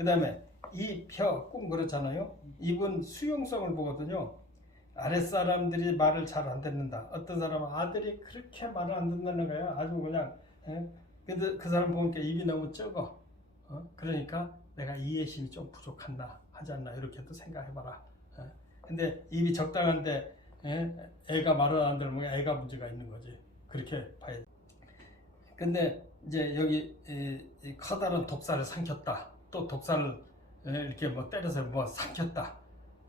그 다음에 이 혀, 꼭 그렇잖아요. 입은 수용성을 보거든요. 아랫사람들이 말을 잘 안 듣는다. 어떤 사람은 아들이 그렇게 말을 안 듣는 거야. 아주 그냥. 근데 그 사람 보니까 입이 너무 적어. 그러니까 내가 이해심이 좀 부족한다 하지 않나 이렇게도 생각해봐라. 근데 입이 적당한데 애가 말을 안 들으면 애가 문제가 있는 거지. 그렇게 봐야지. 근데 이제 여기 이 커다란 독사를 삼켰다. 또 독사를 이렇게 뭐 때려서 뭐 삼켰다.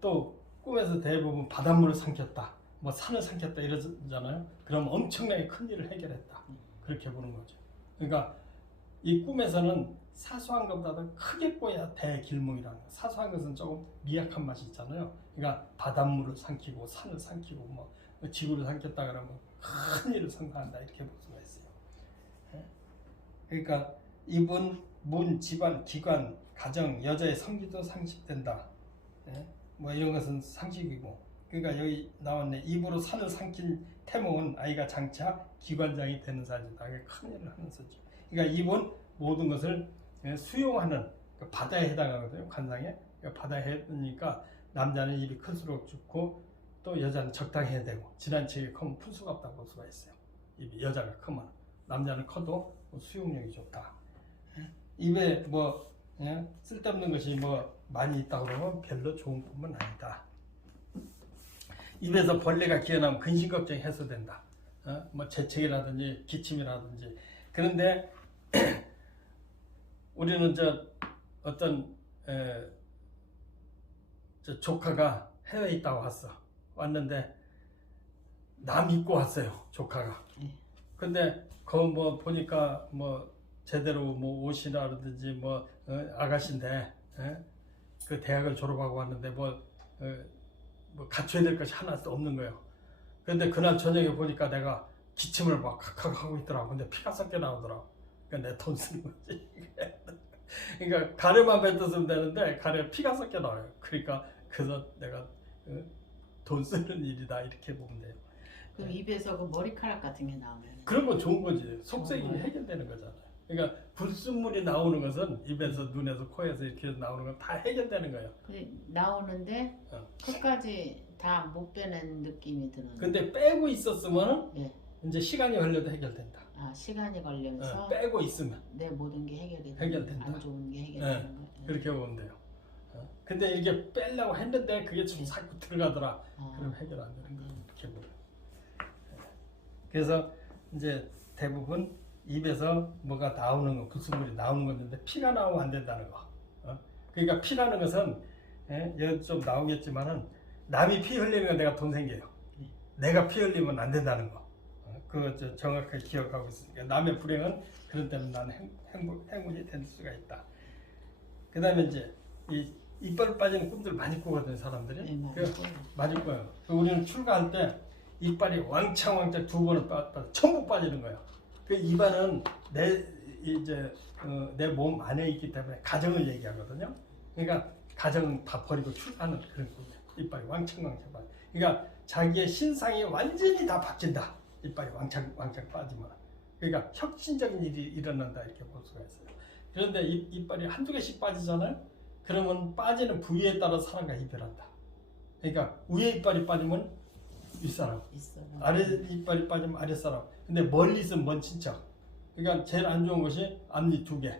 또 꿈에서 대부분 바닷물을 삼켰다. 뭐 산을 삼켰다 이러잖아요. 그럼 엄청나게 큰 일을 해결했다. 그렇게 보는 거죠. 그러니까 이 꿈에서는 사소한 것보다 크게 꿔야 대길몽이라는 거. 사소한 것은 조금 미약한 맛이 있잖아요. 그러니까 바닷물을 삼키고 산을 삼키고 뭐 지구를 삼켰다 그러면 큰 일을 선사한다 이렇게 볼 수가 있어요. 그러니까 입은 문, 집안, 기관, 가정, 여자의 성기도 상실된다. 뭐 이런 것은 상식이고. 그러니까 여기 나왔네. 입으로 산을 삼킨 태몽은 아이가 장차 기관장이 되는 사주다. 큰 일을 하는 사주. 그러니까 입은 모든 것을 수용하는 바다에 해당하거든요. 관상에. 그러니까 바다에 해당하니까 남자는 입이 클수록 좋고 또 여자는 적당히 해야 되고 지나치게 크면 풀 수가 없다고 볼 수가 있어요. 입이 여자가 크면 남자는 커도 수용력이 좋다. 입에 뭐 쓸데없는 것이 뭐 많이 있다고 그러면 별로 좋은 뿐만 아니다. 입에서 벌레가 기어나면 근심 걱정이 해소된다. 뭐 재채기라든지 기침이라든지. 그런데 우리는 어떤 조카가 해외에 있다고 왔는데 남 입고 왔어요. 조카가. 근데 그 뭐 보니까 뭐 제대로 뭐 옷이라든지 뭐 아가씨인데 그 대학을 졸업하고 왔는데 뭐 갖춰야 될 것이 하나도 없는 거예요. 그런데 그날 저녁에 보니까 내가 기침을 막 칵칵 하고 있더라고. 근데 피가 섞여 나오더라고. 그러니까 내 돈 쓰는 거지. 그러니까 가래만 뱉었으면 되는데 가래 피가 섞여 나와요. 그러니까 그래서 내가 돈 쓰는 일이다 이렇게 보면 돼요. 그럼 입에서 그 머리카락 같은 게 나오면 그런 건 좋은 거지. 속색이 해결되는 거잖아요. 그러니까 불순물이 나오는 것은 입에서, 눈에서, 코에서 이렇게 나오는 건 다 해결되는 거예요. 나오는데 끝까지 다 못 빼는 느낌이 드는. 근데 빼고 있었으면 예. 이제 시간이 걸려도 해결된다. 아, 시간이 걸려서 빼고 있으면 내 모든 게 해결된다. 안 좋은 게 해결되는 거예요. 그렇게 보면 돼요. 근데 이게 빼려고 했는데 그게 좀 자꾸 들어가더라. 그럼 해결 안 되는 거예요. 이렇게 보면. 그래서 이제 대부분 입에서 뭐가 나오는 거, 불순물이 나오는 건데 피가 나오면 안 된다는 거. 그러니까 피라는 것은 여기 좀 나오겠지만은 남이 피 흘리는 건 내가 돈 생겨요. 내가 피 흘리면 안 된다는 거. 그거 정확하게 기억하고 있으니까 남의 불행은 그런 때문에 나는 행운이 될 수가 있다. 그 다음에 이제 이 이빨 빠지는 꿈들 많이 꾸거든요, 사람들이. 네, 많이 꿔요. 우리는 출가할 때 이빨이 왕창 두 번은 전부 빠지는 거예요. 그 입안은 내 몸 안에 있기 때문에 가정을 얘기하거든요. 그러니까 가정 다 버리고 출가하는 그런 꿈이에요. 이빨이 왕창 빠져. 그러니까 자기의 신상이 완전히 다 바뀐다. 이빨이 왕창 빠지면. 그러니까 혁신적인 일이 일어난다 이렇게 볼 수가 있어요. 그런데 이빨이 한두 개씩 빠지잖아요. 그러면 빠지는 부위에 따라 사람과 이별한다. 그러니까 위에 이빨이 빠지면 윗사람, 아래 이빨이 빠지면 아랫사람. 근데 멀리 있으면 먼 친척. 그러니까 제일 안 좋은 것이 앞니 두 개.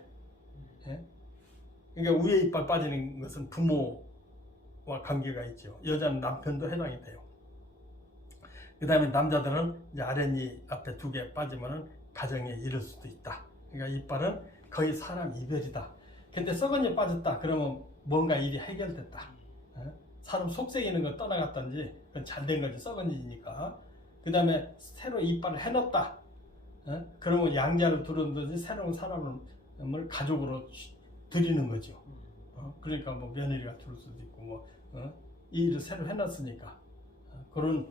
그러니까 위에 이빨 빠지는 것은 부모와 관계가 있죠. 여자는 남편도 해당이 돼요. 그 다음에 남자들은 이제 아랫니 앞에 두 개 빠지면은 가정에 이를 수도 있다. 그러니까 이빨은 거의 사람 이별이다. 근데 썩은 이 빠졌다. 그러면 뭔가 일이 해결됐다. 사람 속색이는 거 떠나갔던지 그건 잘 된 거지. 썩은 일이니까. 그 다음에 새로 이빨을 해놨다. 그러면 양자를 두르든지 새로운 사람을 가족으로 들이는 거죠. 그러니까 뭐 며느리가 들을 수도 있고 뭐 이 일을 새로 해놨으니까 그런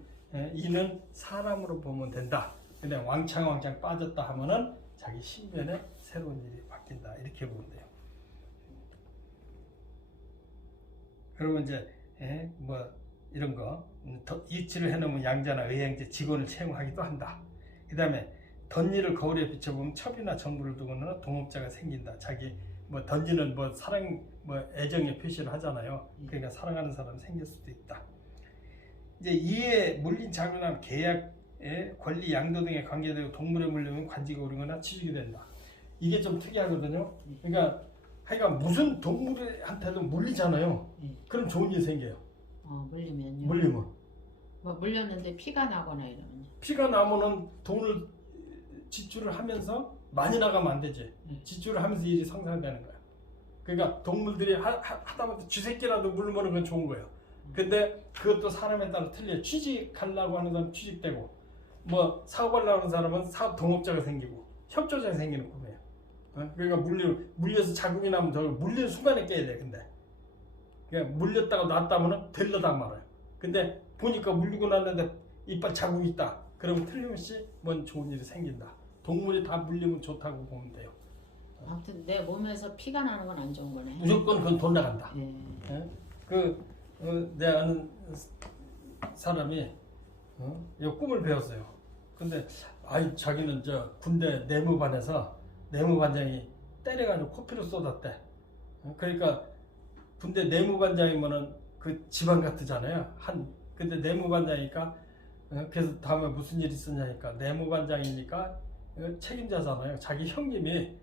이는 사람으로 보면 된다. 근데 왕창 빠졌다 하면은 자기 신변에 새로운 일이 바뀐다 이렇게 보면 돼요. 그러면 이제 뭐 이런 거 이치를 해놓으면 양자나 의행제 직원을 채용하기도 한다. 그 다음에 덧니를 거울에 비춰보면 첩이나 정부를 두거나 동업자가 생긴다. 자기 뭐 던지는 뭐 사랑 뭐 애정의 표시를 하잖아요. 그러니까 사랑하는 사람이 생길 수도 있다. 이제 이에 물린 자유나 계약의 권리 양도 등에 관계되고 동물에 물리면 관직이 오르거나 취직이 된다. 이게 좀 특이하거든요. 그러니까 하여간 무슨 동물한테도 물리잖아요. 그럼 좋은 일 생겨요. 물리면요. 물리면. 뭐 물렸는데 피가 나거나 이러면요. 피가 나면은 돈을 지출을 하면서 많이 나가면 안 되지. 지출을 하면서 일이 성장되는 거야. 그러니까 동물들이 하다못해 쥐새끼라도 물면 그건 좋은 거예요. 근데 그것도 사람에 따라 틀려요. 취직하려고 하는 사람은 취직되고, 뭐 사업하려고 하는 사람은 사업 동업자가 생기고, 협조자가 생기는 꿈이에요. 그러니까 물려서 자국이 나면 저 물리는 순간에 깨야 돼. 근데 그냥 물렸다고 놨다면은 될려다 말아요. 근데 보니까 물리고 났는데 이빨 자국이 있다. 그러면 틀림없이 뭔 좋은 일이 생긴다. 동물이 다 물리면 좋다고 보면 돼요. 아무튼 내 몸에서 피가 나는 건 안 좋은 거네. 무조건 그건 돈 나간다. 예. 내 아는 사람이 이 꿈을 배웠어요. 근데 자기는 저 군대 내무반에서 내무반장이 때려가지고 코피를 쏟았대. 그러니까 군대 내무반장이면은 그 집안 같으잖아요. 근데 내무반장이니까 그래서 다음에 무슨 일 있었냐니까 내무반장이니까 책임자잖아요. 자기 형님이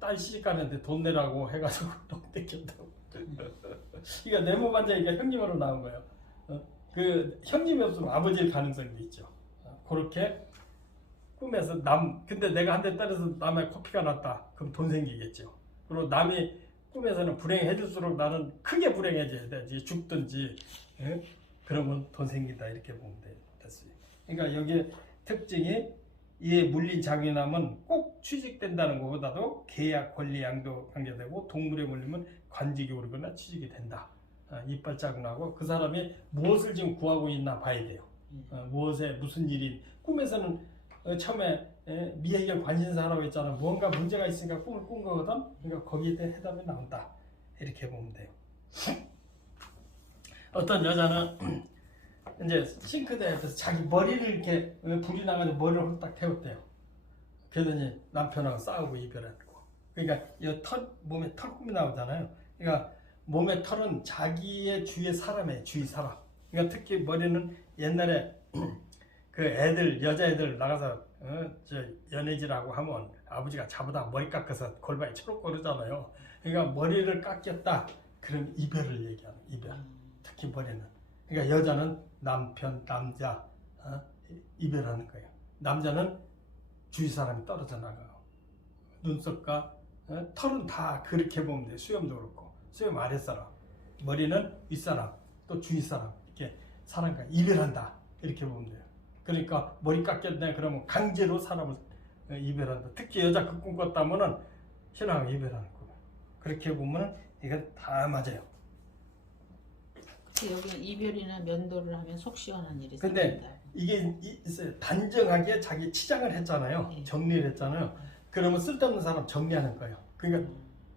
딸 시집 가는데 돈 내라고 해가지고 돈 떼겼다고. 그러니까 내무반장이니까 형님으로 나온 거예요. 그 형님이 없으면 아버지일 가능성도 있죠. 그렇게 꿈에서 근데 내가 한 대 때려서 남의 코피가 났다. 그럼 돈 생기겠죠. 그리고 남이 꿈에서는 불행해질수록 나는 크게 불행해져야 돼. 죽든지 그러면 돈 생긴다 이렇게 보면 됐어요. 그러니까 여기에 특징이 이에 물린 자기남은 꼭 취직된다는 것보다도 계약, 권리, 양도 관계되고 동물에 물리면 관직이 오르거나 취직이 된다. 이빨 자국 나고 그 사람이 무엇을 지금 구하고 있나 봐야 돼요. 무엇에 무슨 일이 꿈에서는 처음에 미해결 관심사라고 했잖아. 뭔가 문제가 있으니까 꿈을 꾼 거거든. 그러니까 거기에 대한 해답이 나온다. 이렇게 보면 돼요. 어떤 여자는 이제 싱크대 옆에서 자기 머리를 이렇게 불이 나가지고 머리를 홀딱 태웠대요. 그러더니 남편하고 싸우고 이별했고. 그러니까 이 몸에 털꿈이 나오잖아요. 그러니까 몸의 털은 자기의 주위의 사람이에요. 주위 사람. 그러니까 특히 머리는 옛날에 그 여자애들 나가서 저 연애질하고 하면 아버지가 자보다 머리 깎아서 골반이 초록거리잖아요. 그러니까 머리를 깎였다. 그럼 이별을 얘기하는 이별. 특히 머리는. 그러니까 여자는 남편, 남자 이별하는 거예요. 남자는 주위 사람이 떨어져 나가고 눈썹과 털은 다 그렇게 보면 돼요. 수염도 그렇고 수염 아랫사람, 머리는 윗사람, 또 주위 사람 이렇게 사람과 이별한다 이렇게 보면 돼요. 그러니까 머리 깎였네 그러면 강제로 사람을 이별한다. 특히 여자 그 꿈 꿨다면은 신랑을 이별하는 거예요. 그렇게 보면은 이건 다 맞아요. 여기 이별이나 면도를 하면 속 시원한 일이 근데 생긴다. 이게 있어요. 단정하게 자기 치장을 했잖아요. 정리를 했잖아요. 그러면 쓸데없는 사람 정리하는 거예요. 그러니까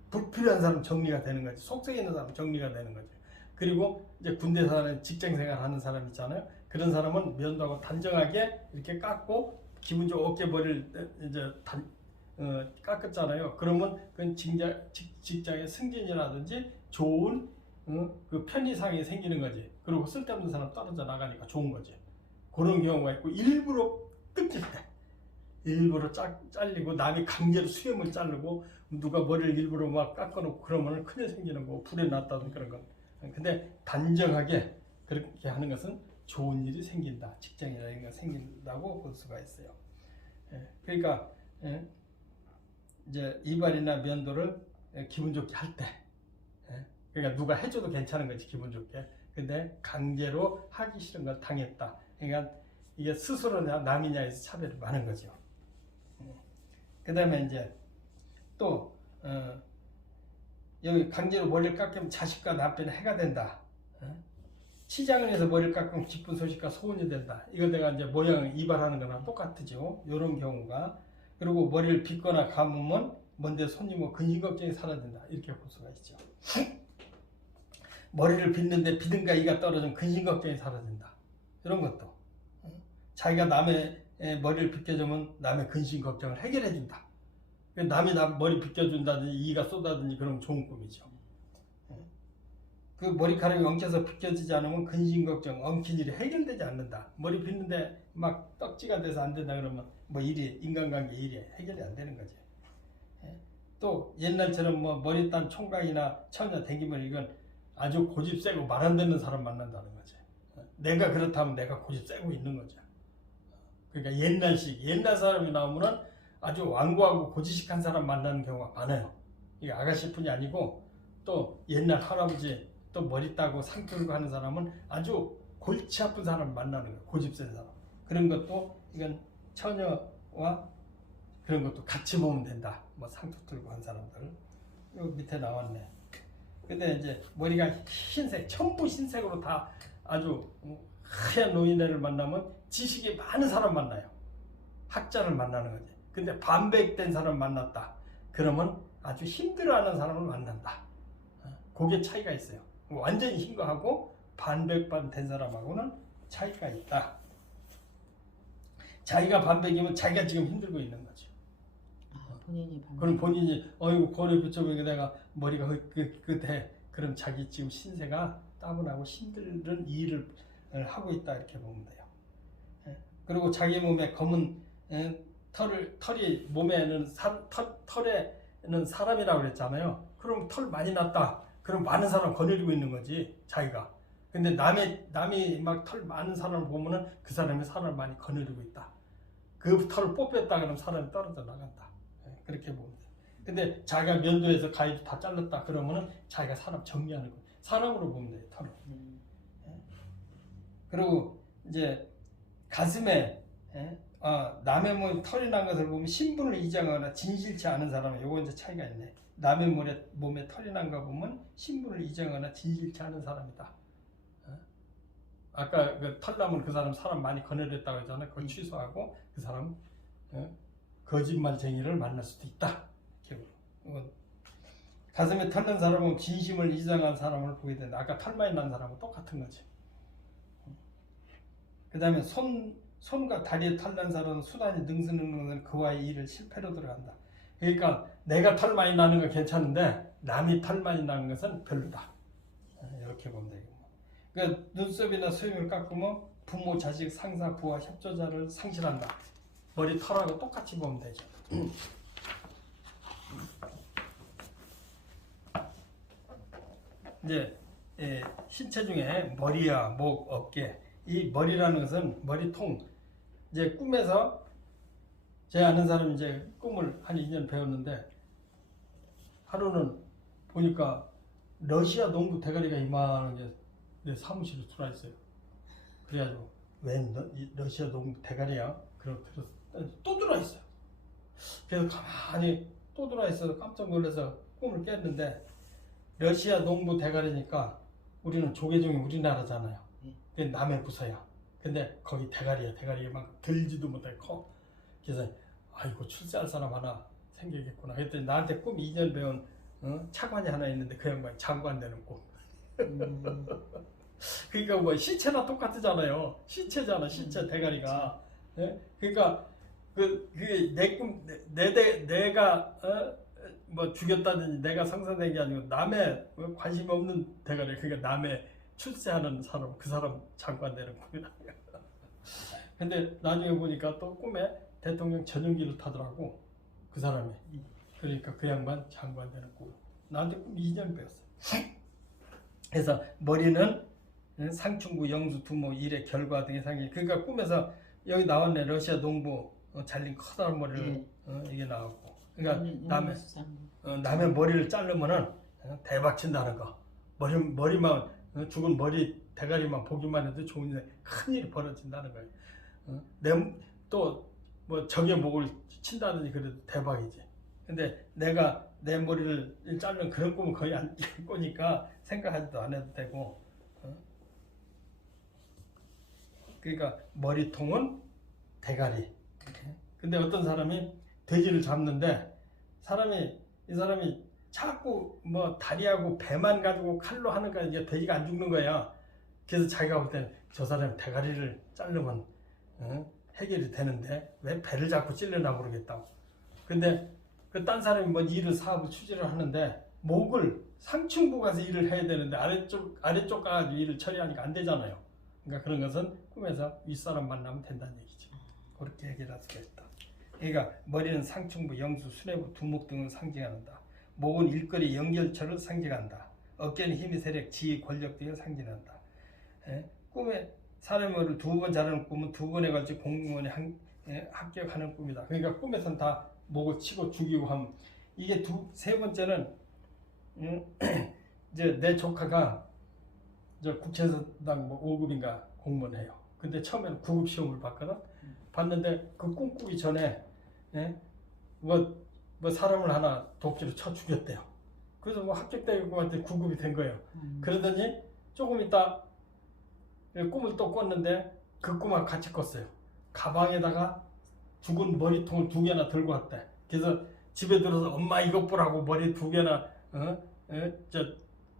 불필요한 사람 정리가 되는 거지. 속속에 있는 사람 정리가 되는 거죠. 그리고 이제 군대 사는 직장생활 하는 사람 있잖아요. 그런 사람은 면도하고 단정하게 이렇게 깎고 기분 좋게 머리를 이제 깎았잖아요. 그러면 그건 직장의 승진이라든지 좋은 그 편의상이 생기는 거지. 그리고 쓸데없는 사람 떨어져 나가니까 좋은 거지. 그런 경우가 있고 일부러 뜯길 때 일부러 잘리고 남이 강제로 수염을 자르고 누가 머리를 일부러 막 깎아놓고 그러면 큰일 생기는 거고 불에 났다든 그런 건. 근데 단정하게 그렇게 하는 것은 좋은 일이 생긴다. 직장이나 이런 거 생긴다고 볼 수가 있어요. 그러니까 이제 이발이나 면도를 기분 좋게 할 때 그러니까 누가 해줘도 괜찮은 거지 기분 좋게. 근데 강제로 하기 싫은 걸 당했다. 그러니까 이게 스스로냐 남이냐에서 차별이 많은 거죠. 그 다음에 이제 또 여기 강제로 머리를 깎으면 자식과 남편에 해가 된다. 치장을 해서 머리를 깎으면 기쁜 소식과 소원이 된다. 이거 내가 이제 모양 이발하는 거랑 똑같죠. 이런 경우가. 그리고 머리를 빗거나 감으면 먼데 손님은 근심 걱정이 사라진다. 이렇게 볼 수가 있죠. 머리를 빗는데 비듬가 이가 떨어지면 근심 걱정이 사라진다. 이런 것도 자기가 남의 머리를 빗겨주면 남의 근심 걱정을 해결해 준다. 남이 남 머리 빗겨준다든지 이가 쏟아든지 그러면 좋은 꿈이죠. 그 머리카락이 엉켜서 벗겨지지 않으면 근심 걱정, 엉킨 일이 해결되지 않는다. 머리 빗는데 막 떡지가 돼서 안 된다 그러면 뭐 일이 인간관계 일이 해결이 안 되는 거지. 예? 또 옛날처럼 뭐 머리 딴 총각이나 처녀 댕기면 이건 아주 고집 세고 말 안 듣는 사람 만난다는 거지. 내가 그렇다면 내가 고집 세고 있는 거죠. 그러니까 옛날 사람이 나오면은 아주 완고하고 고지식한 사람 만나는 경우가 많아요. 이게 아가씨뿐이 아니고 또 옛날 할아버지 또 머리 따고 상 끌고 하는 사람은 아주 골치 아픈 사람 만나는 거예요. 고집 센 사람. 그런 것도 이건 처녀와 그런 것도 같이 보면 된다. 뭐 상투 들고 한 사람들. 여기 밑에 나왔네. 근데 이제 머리가 흰색, 전부 흰색으로 다 아주 하얀 노인네를 만나면 지식이 많은 사람 만나요. 학자를 만나는 거지. 근데 반백된 사람 만났다. 그러면 아주 힘들어하는 사람을 만난다. 그게 차이가 있어요. 완전히 흰 거하고 반백반 된 사람하고는 차이가 있다. 자기가 반백이면 자기가 지금 힘들고 있는 거죠. 본인이 반백. 그럼 본인이 어이구 거리 붙여보니까 내가 머리가 그때 그럼 자기 지금 신세가 따분하고 힘든 일을 하고 있다 이렇게 보면 돼요. 그리고 자기 몸에 검은 털이 몸에는 털에는 사람이라고 그랬잖아요. 그럼 털 많이 났다. 그럼 많은 사람 거느리고 있는 거지 자기가. 근데 남이 막 털 많은 사람을 보면은 그 사람이 사람을 많이 거느리고 있다. 그 털을 뽑혔다 그러면 사람이 떨어져 나간다. 그렇게 보면 돼. 근데 자기가 면도해서 가위도 다 잘랐다 그러면은 자기가 사람 정리하는 거. 사람으로 보면 돼요 털을. 그리고 이제 가슴에 남의 몸에 털이 난 것을 보면 신분을 이장하거나 진실치 않은 사람은 요거 이제 차이가 있네. 남의 몸에 털이 난 거 보면 신분을 이장하거나 진실치 않은 사람이다. 아까 그 털 나면 그 사람 많이 거느렸다고 했잖아요. 그걸 취소하고 그 사람 거짓말쟁이를 만날 수도 있다. 가슴에 털 난 사람은 진심을 이장한 사람을 보게 된다. 아까 털 많이 난 사람은 똑같은 거지. 그 다음에 손과 다리에 털 난 사람은 수단이 능수능란한 그와의 일을 실패로 들어간다. 그러니까 내가 털 많이 나는 건 괜찮은데 남이 털 많이 나는 것은 별로다. 이렇게 보면 되겠고. 그러니까 눈썹이나 수염을 깎으면 부모, 자식, 상사, 부하, 협조자를 상실한다. 머리 털하고 똑같이 보면 되죠. 이제 신체 중에 머리야, 목, 어깨 이 머리라는 것은 머리통. 이제 꿈에서 제 아는 사람이 이제 꿈을 한 2년 배웠는데 하루는 보니까 러시아 농구 대가리가 이만한 게 내 사무실에 들어와 있어요. 그래가지고 웬 러시아 농구 대가리야? 그래서 또 들어와 있어요. 그래서 가만히 또 들어와 있어서 깜짝 놀라서 꿈을 깼는데 러시아 농구 대가리니까 우리는 조계종이 우리나라잖아요. 그게 남의 부서야. 근데 거기 대가리가 막 들지도 못하게 커. 그래서 아이고 출세할 사람 하나 생기겠구나. 그랬더니 나한테 꿈 2년 배운 차관이 하나 있는데 그 양반이 장관 되는 꿈. 그러니까 뭐 시체나 똑같잖아요. 시체잖아, 시체 대가리가. 예? 그러니까 그게 내 꿈, 내가 뭐 죽였다든지 내가 성사된 게 아니고 남의 관심 없는 대가리. 그러니까 남의 출세하는 사람, 그 사람 장관 되는 꿈이다. 근데 나중에 보니까 또 꿈에 대통령 전용기를 타더라고 그 사람이. 그러니까 그 양반 장관 되는 꿈. 나한테 꿈 2년 배웠어. 그래서 머리는 상충구, 영수, 두모, 일의 결과 등의 상이. 그러니까 꿈에서 여기 나왔네. 러시아 농부 잘린 커다란 머리를 이게 나왔고. 그러니까 남의 머리를 자르면은 대박 친다는 거. 머리만 죽은 머리 대가리만 보기만 해도 좋은데 큰일이 벌어진다는 거예요. 또 뭐 적의 목을 친다든지 그래도 대박이지. 근데 내가 내 머리를 자르는 그런 꿈은 거의 안 꾸니까 생각하지도 안 해도 되고. 그러니까 머리통은 대가리. 근데 어떤 사람이 돼지를 잡는데 이 사람이 자꾸 뭐 다리하고 배만 가지고 칼로 하니까 이게 돼지가 안 죽는 거야. 그래서 자기가 볼 때는 저 사람이 대가리를 자르면 해결이 되는데 왜 배를 자꾸 찔르나 모르겠다고. 근데 그 딴 사람이 뭐 일을 사업을 추진을 하는데 목을 상층부 가서 일을 해야 되는데 아래쪽 가가지고 일을 처리하니까 안 되잖아요. 그러니까 그런 것은 꿈에서 윗사람 만나면 된다는 얘기죠. 그렇게 해결할 수가 있다. 그러니까 머리는 상층부, 영수, 수뇌부, 두목 등을 상징한다. 목은 일거리, 연결처를 상징한다. 어깨는 힘의 세력, 지위, 권력 등을 상징한다. 꿈에 사람의 머리를 2번 자르는 꿈은 2번에 걸쳐 공무원에 합격하는 꿈이다. 그러니까 꿈에서는 다 목을 치고 죽이고 하면 이게 세 번째는 이제 내 조카가 저 국회의사당 뭐 5급인가 공무원 해요. 근데 처음에는 9급 시험을 봤거든. 봤는데 그 꿈꾸기 전에 뭐 사람을 하나 도끼로 쳐 죽였대요. 그래서 뭐 합격되고 한테 9급이 된 거예요. 그러더니 조금 있다 꿈을 또 꿨는데 그 꿈하고 같이 꿨어요. 가방에다가 죽은 머리통을 2개나 들고 왔대. 그래서 집에 들어서 엄마 이것 보라고 머리 2개나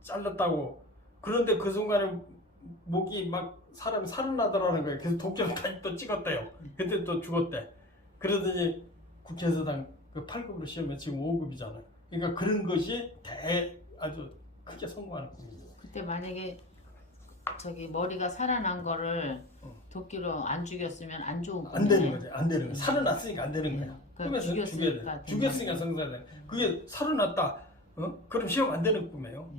잘랐다고. 그런데 그 순간에 목이 막 사람이 살아나더라는 거예요. 그래서 도끼로 다시 또 찍었대요. 그때 또 죽었대. 그러더니 국회의사당 그 8급으로 시험에 지금 5급이잖아요. 그러니까 그런 것이 아주 크게 성공하는 꿈이에요. 그때 만약에 저기 머리가 살아난 거를 도끼로 안 죽였으면 안 좋은 꿈이네. 안 되는 거죠. 안 되는 거예요. 살아났으니까 안 되는 거예요. 그러니까 꿈에서 죽여야 돼. 죽였으니까 성사돼. 그게 살아났다. 그럼 시험 안 되는 꿈이에요.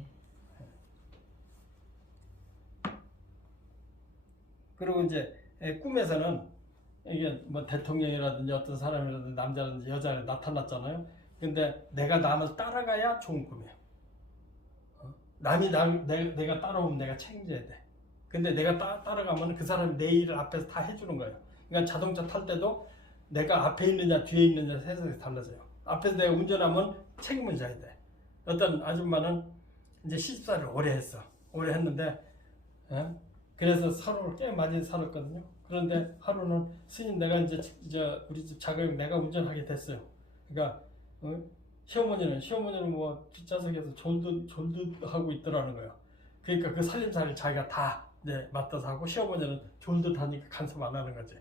그리고 이제 꿈에서는 이게 뭐 대통령이라든지 어떤 사람이라든지 남자라든지 여자가 나타났잖아요. 근데 내가 남을 따라가야 좋은 꿈이에요. 남이 내가 따라오면 내가 책임져야 돼. 근데 내가 따라가면 그 사람이 내 일을 앞에서 다 해주는 거예요. 그러니까 자동차 탈 때도 내가 앞에 있느냐 뒤에 있느냐 해석이 달라져요. 앞에서 내가 운전하면 책임을 져야 돼. 어떤 아줌마는 이제 시집살이를 오래 했어. 오래 했는데 그래서 서로를 꽤 많이 살았거든요. 그런데 하루는 스님 내가 이제 우리 집 자가용 내가 운전하게 됐어요. 그러니까 시어머니는 뭐 뒷좌석에서 졸듯하고 있더라는 거예요. 그러니까 그 살림살이를 자기가 다 맡아서 하고 시어머니는 졸듯하니까 간섭 안 하는 거지.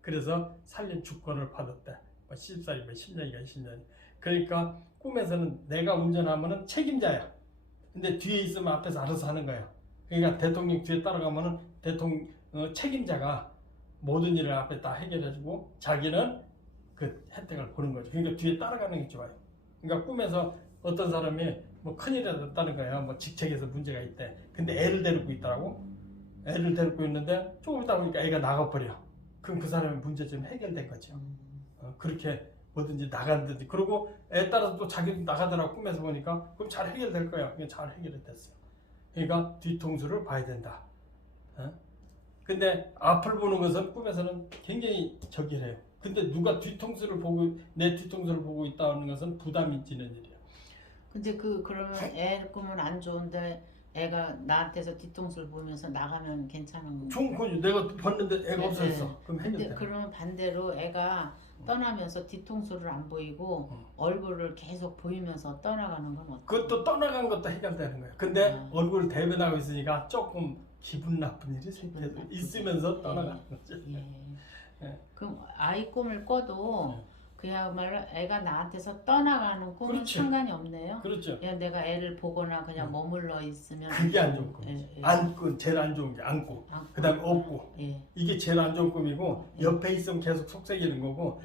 그래서 살림 주권을 받았대. 뭐 시집살이 뭐 10년인가 20년. 그러니까 꿈에서는 내가 운전하면은 책임자야. 근데 뒤에 있으면 앞에서 알아서 하는 거야. 그러니까 대통령 뒤에 따라가면은 책임자가 모든 일을 앞에 다 해결해주고 자기는 그 혜택을 보는 거죠. 그러니까 뒤에 따라가는 게 좋아요. 그러니까 꿈에서 어떤 사람이 뭐 큰일이 났다는 거야. 뭐 직책에서 문제가 있대. 근데 애를 데리고 있더라고. 애를 데리고 있는데 조금 있다 보니까 애가 나가버려. 그럼 그 사람의 문제 좀 해결된 거죠. 그렇게 뭐든지 나간든지. 그리고 애 따라서 또 자기도 나가더라고. 꿈에서 보니까 그럼 잘 해결될 거야. 그냥 잘 해결이 됐어요. 그러니까 뒤통수를 봐야 된다. 근데 앞을 보는 것은 꿈에서는 굉장히 적이래요. 근데 누가 내 뒤통수를 보고 있다는 것은 부담이 지는 일이야. 근데 그러면 애 꿈은 안 좋은데 애가 나한테서 뒤통수를 보면서 나가면 괜찮은 거야? 좋은 거지. 내가 봤는데 애가 없어졌어. 그럼 근데 해결돼. 그러면 반대로 애가 떠나면서 뒤통수를 안 보이고 얼굴을 계속 보이면서 떠나가는 건 어때? 그것도 떠나간 것도 해결되는 거야. 근데 얼굴을 대변하고 있으니까 조금 기분 나쁜 일이 있으면서 떠나가는 거지. 그럼 아이 꿈을 꿔도 그야말로 애가 나한테서 떠나가는 꿈은 그렇지. 상관이 없네요. 그렇죠. 그냥 내가 애를 보거나 그냥 머물러 있으면 그게 안 좋은 꿈이지. 안고 제일 안 좋은 게 안고. 그다음에 업고. 이게 제일 안 좋은 꿈이고 옆에 있으면 계속 속삭이는 거고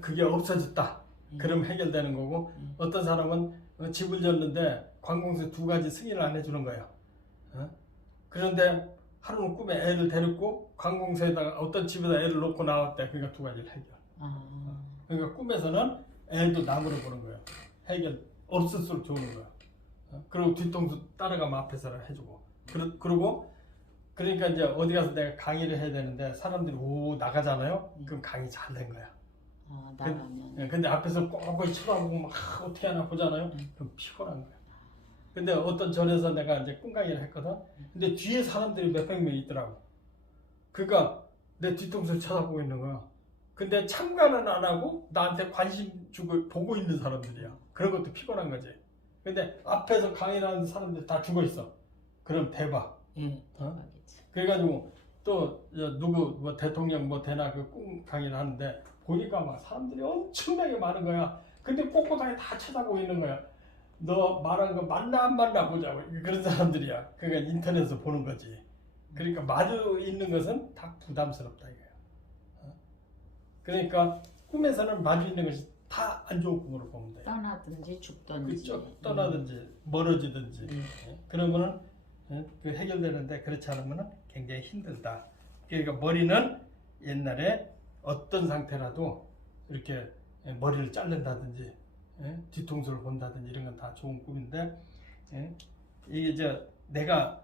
그게 없어졌다. 그럼 해결되는 거고 어떤 사람은 집을 졌는데 관공서 2가지 승인을 안 해주는 거예요. 그런데 하루는 꿈에 애를 데리고 관공서에다가 어떤 집에다 애를 놓고 나왔대. 그러니까 2가지를 해결. 그러니까 꿈에서는 애도 나무를 보는 거예요. 해결 없을수록 좋은 거야. 그리고 뒤통수 따라가면 앞에서 해주고. 그리고 그러니까 이제 어디 가서 내가 강의를 해야 되는데 사람들이 나가잖아요. 그럼 강의 잘 된 거야. 나가면. 근데 앞에서 꼴꼴 쳐다보고 막 어떻게 하나 보잖아요. 그럼 피곤한 거야. 근데 어떤 절에서 내가 이제 꿈 강의를 했거든. 근데 뒤에 사람들이 몇백 명 있더라고. 그러니까 내 뒤통수를 쳐다보고 있는 거야. 근데 참관은 안 하고 나한테 관심 주고 보고 있는 사람들이야. 그런 것도 피곤한 거지. 근데 앞에서 강의를 하는 사람들 다 죽어 있어. 그럼 대박. 대박이지. 그래가지고 또 누구 뭐 대통령 뭐 되나 그 꿈 강의를 하는데 보니까 막 사람들이 엄청나게 많은 거야. 근데 꼿꼿하게 다 쳐다보고 있는 거야. 너 말한 거 맞나 안 맞나 보자고. 그런 사람들이야. 그러니까 인터넷에서 보는 거지. 그러니까 마주 있는 것은 다 부담스럽다 이거야. 그러니까 꿈에서는 마주 있는 것이 다 안 좋은 꿈으로 보면 돼. 떠나든지 죽든지. 그죠? 떠나든지 멀어지든지. 그러면은 그 해결되는데 그렇지 않으면은 굉장히 힘들다. 그러니까 머리는 옛날에 어떤 상태라도 이렇게 머리를 자른다든지 뒤통수를 본다든지 이런 건 다 좋은 꿈인데 이게 이제 내가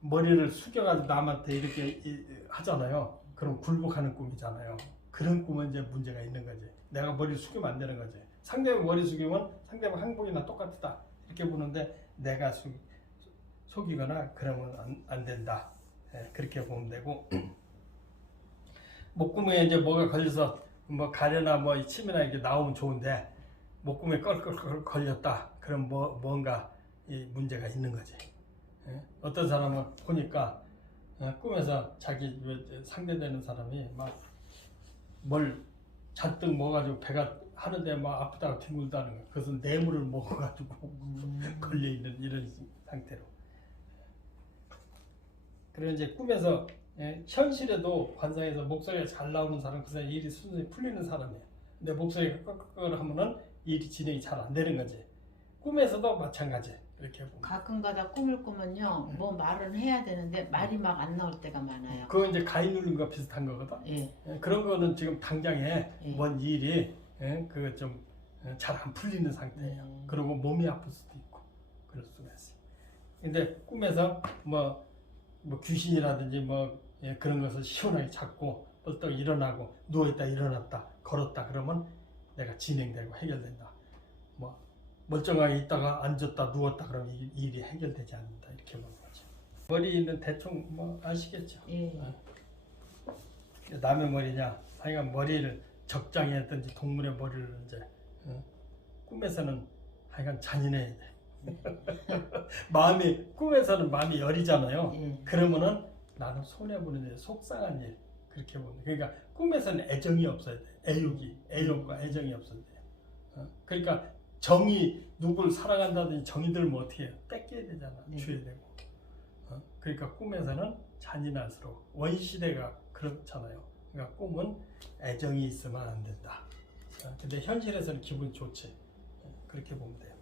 머리를 숙여가지고 남한테 이렇게 하잖아요. 그럼 굴복하는 꿈이잖아요. 그런 꿈은 이제 문제가 있는 거지. 내가 머리를 숙이면 안 되는 거지. 상대방 머리 숙이면 상대방 행복이나 똑같다 이렇게 보는데 내가 속이거나 그러면 안 된다. 그렇게 보면 되고 목구멍에 이제 뭐가 걸려서 뭐 가래나 뭐 침이나 이렇게 나오면 좋은데 목구멍에 껄껄껄 걸렸다. 그럼 뭔가 이 문제가 있는 거지. 어떤 사람은 보니까 꿈에서 자기 상대되는 사람이 막 뭘 잔뜩 먹어가지고 배가 하는데 막 아프다고 뒹굴다는 거야. 그것은 뇌물을 먹어가지고 걸려 있는 이런 상태로. 그리고 이제 꿈에서 현실에도 관상에서 목소리가 잘 나오는 사람, 그 사람 일이 순순히 풀리는 사람이에요. 근데 목소리가 끄끄끄 하면은 일이 진행이 잘 안 되는 거지. 꿈에서도 마찬가지. 이렇게 보면. 가끔가다 꿈을 꾸면요, 뭐 말은 해야 되는데 말이 막 안 나올 때가 많아요. 그거 이제 가위 누른 거 비슷한 거거든. 예. 그런 거는 지금 당장에 예. 뭔 일이 그거 좀 잘 안 풀리는 상태예요. 그리고 몸이 아플 수도 있고 그럴 수가 있어요. 근데 꿈에서 뭐 귀신이라든지 그런 것을 시원하게 잡고 벌떡 일어나고 누워있다 일어났다 걸었다 그러면 내가 진행되고 해결된다. 뭐 멀쩡하게 있다가 앉았다 누웠다 그러면 이 일이 해결되지 않는다 이렇게 보는 거죠. 머리는 대충 뭐 아시겠죠? 예. 남의 머리냐? 하여간 머리를 적장이 했든지 동물의 머리를 이제 꿈에서는 하여간 잔인해야 돼. 꿈에서는 마음이 여리잖아요. 예. 그러면은 나는 손해보는 일, 속상한 일 그렇게 보는. 그러니까 꿈에서는 애정이 없어야 돼. 애욕과 애정이 없어야 돼요. 그러니까 정이 누굴 사랑한다든지 정이 들면 어떻게 해요? 뺏겨야 되잖아. 줘야 되고. 그러니까 꿈에서는 잔인할수록 원시대가 그렇잖아요. 그러니까 꿈은 애정이 있으면 안 된다. 근데 현실에서는 기분 좋지. 그렇게 보면 돼요.